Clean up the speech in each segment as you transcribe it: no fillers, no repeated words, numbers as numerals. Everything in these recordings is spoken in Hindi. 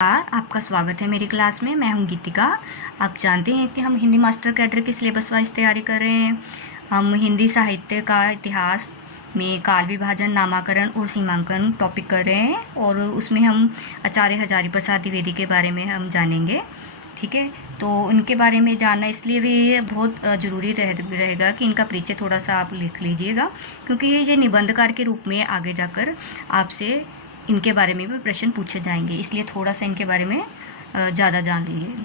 आपका स्वागत है मेरी क्लास में। मैं हूं गीतिका। आप जानते हैं कि हम हिंदी मास्टर कैडर की सिलेबस वाइज तैयारी कर रहे हैं। हम हिंदी साहित्य का इतिहास में काल विभाजन, नामाकरण और सीमांकन टॉपिक कर रहे हैं और उसमें हम आचार्य हजारी प्रसाद द्विवेदी के बारे में हम जानेंगे। ठीक है, तो इनके बारे में जानना इसलिए भी बहुत ज़रूरी रहेगा कि इनका परिचय थोड़ा सा आप लिख लीजिएगा, क्योंकि ये निबंधकार के रूप में आगे जाकर आपसे इनके बारे में भी प्रश्न पूछे जाएंगे, इसलिए थोड़ा सा इनके बारे में ज़्यादा जान लीजिए।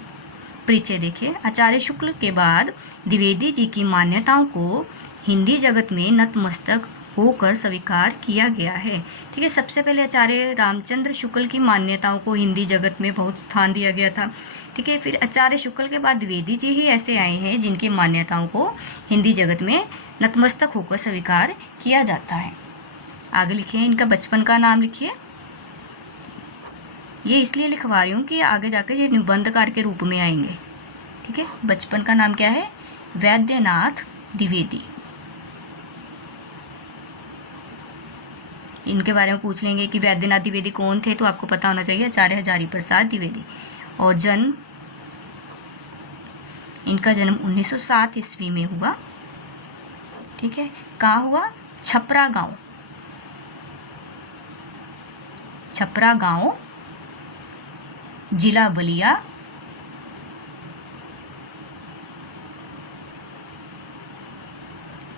परिचय देखिए। आचार्य शुक्ल के बाद द्विवेदी जी की मान्यताओं को हिंदी जगत में नतमस्तक होकर स्वीकार किया गया है। ठीक है, सबसे पहले आचार्य रामचंद्र शुक्ल की मान्यताओं को हिंदी जगत में बहुत स्थान दिया गया था। ठीक है, फिर आचार्य शुक्ल के बाद द्विवेदी जी ही ऐसे आए हैं जिनकी मान्यताओं को हिंदी जगत में नतमस्तक होकर स्वीकार किया जाता है। आगे लिखिए, इनका बचपन का नाम लिखिए। ये इसलिए लिखवा रही हूँ कि आगे जाकर ये निबंधकार के रूप में आएंगे। ठीक है, बचपन का नाम क्या है? वैद्यनाथ द्विवेदी। इनके बारे में पूछ लेंगे कि वैद्यनाथ द्विवेदी कौन थे, तो आपको पता होना चाहिए आचार्य हजारी प्रसाद द्विवेदी। और इनका जन्म 1907 ईस्वी में हुआ। ठीक है, कहाँ हुआ? छपरा गांव। छपरा गांव, जिला बलिया,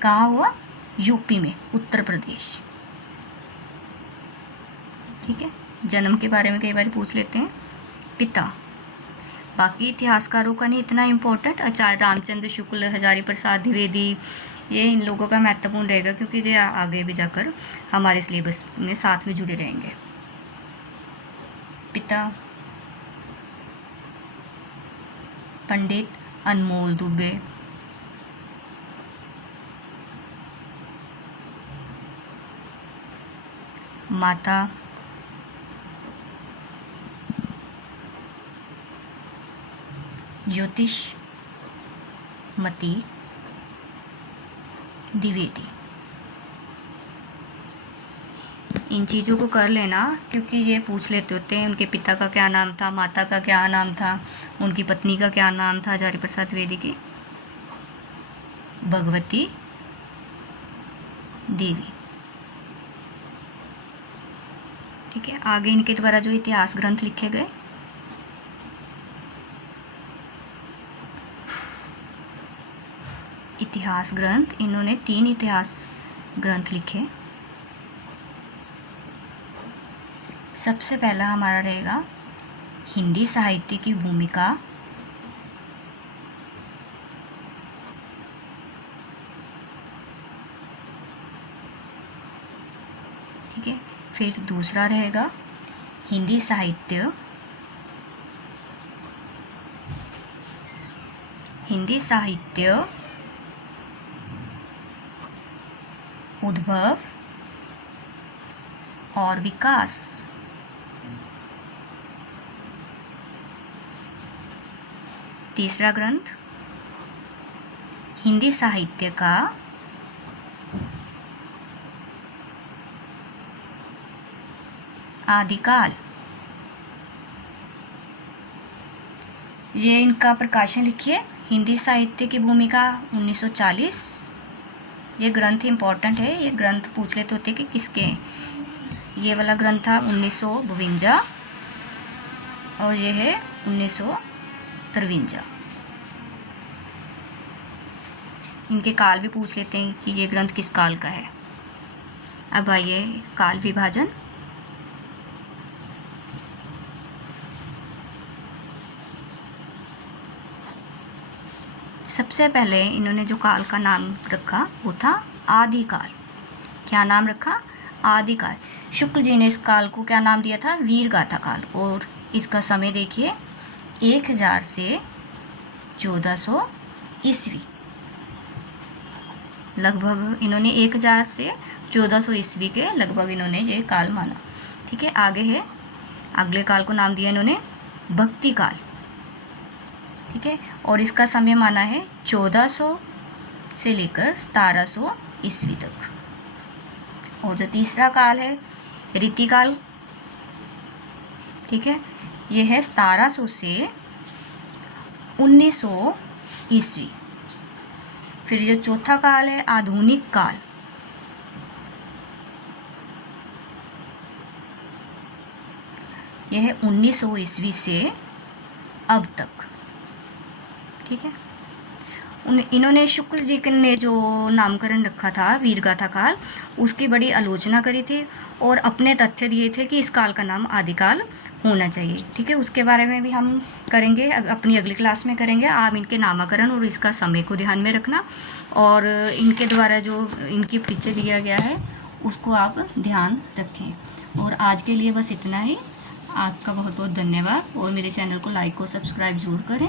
कहाँ हुआ? यूपी में, उत्तर प्रदेश। ठीक है, जन्म के बारे में कई बार पूछ लेते हैं। पिता, बाकी इतिहासकारों का नहीं इतना इम्पोर्टेंट। आचार्य रामचंद्र शुक्ल, हजारी प्रसाद द्विवेदी, ये इन लोगों का महत्वपूर्ण रहेगा, क्योंकि ये आगे भी जाकर हमारे सिलेबस में साथ में जुड़े रहेंगे। पिता पंडित अनमोल दुबे। माता ज्योतिषमती द्विवेदी। इन चीज़ों को कर लेना, क्योंकि ये पूछ लेते होते हैं उनके पिता का क्या नाम था, माता का क्या नाम था, उनकी पत्नी का क्या नाम था हजारी प्रसाद द्विवेदी की। भगवती देवी। ठीक है, आगे इनके द्वारा जो इतिहास ग्रंथ लिखे गए, इतिहास ग्रंथ, इन्होंने 3 इतिहास ग्रंथ लिखे। सबसे पहला हमारा रहेगा हिंदी साहित्य की भूमिका। ठीक है, फिर दूसरा रहेगा हिंदी साहित्य उद्भव और विकास। तीसरा ग्रंथ हिंदी साहित्य का आदिकाल। ये इनका प्रकाशन लिखिए। हिंदी साहित्य की भूमिका 1940। ये ग्रंथ इम्पोर्टेंट है, ये ग्रंथ पूछ लेते होते कि किसके हैं। ये वाला ग्रंथ था 1952 और ये है 1953। इनके काल भी पूछ लेते हैं कि ये ग्रंथ किस काल का है। अब आइए काल विभाजन। सबसे पहले इन्होंने जो काल का नाम रखा वो था आदिकाल। क्या नाम रखा? आदिकाल। शुक्ल जी ने इस काल को क्या नाम दिया था? वीर गाथा काल। और इसका समय देखिए 1000 से 1400 ईस्वी। लगभग इन्होंने 1000 से 1400 ईस्वी के लगभग इन्होंने ये काल माना। ठीक है, आगे है, अगले काल को नाम दिया इन्होंने भक्ति काल। ठीक है, और इसका समय माना है 1400 से लेकर 1700 ईस्वी तक। और जो तीसरा काल है रीतिकाल। ठीक है, ये है 1700 से 1900 ईस्वी। फिर जो चौथा काल है आधुनिक काल, यह है 1900 ईस्वी से अब तक। ठीक है, इन्होंने शुक्ल जी ने जो नामकरण रखा था वीरगाथा काल, उसकी बड़ी आलोचना करी थी और अपने तथ्य दिए थे कि इस काल का नाम आदिकाल होना चाहिए। ठीक है, उसके बारे में भी हम करेंगे, अपनी अगली क्लास में करेंगे। आप इनके नामकरण और इसका समय को ध्यान में रखना, और इनके द्वारा जो इनकी परिचय दिया गया है उसको आप ध्यान रखें। और आज के लिए बस इतना ही। आपका बहुत बहुत धन्यवाद, और मेरे चैनल को लाइक और सब्सक्राइब ज़रूर करें।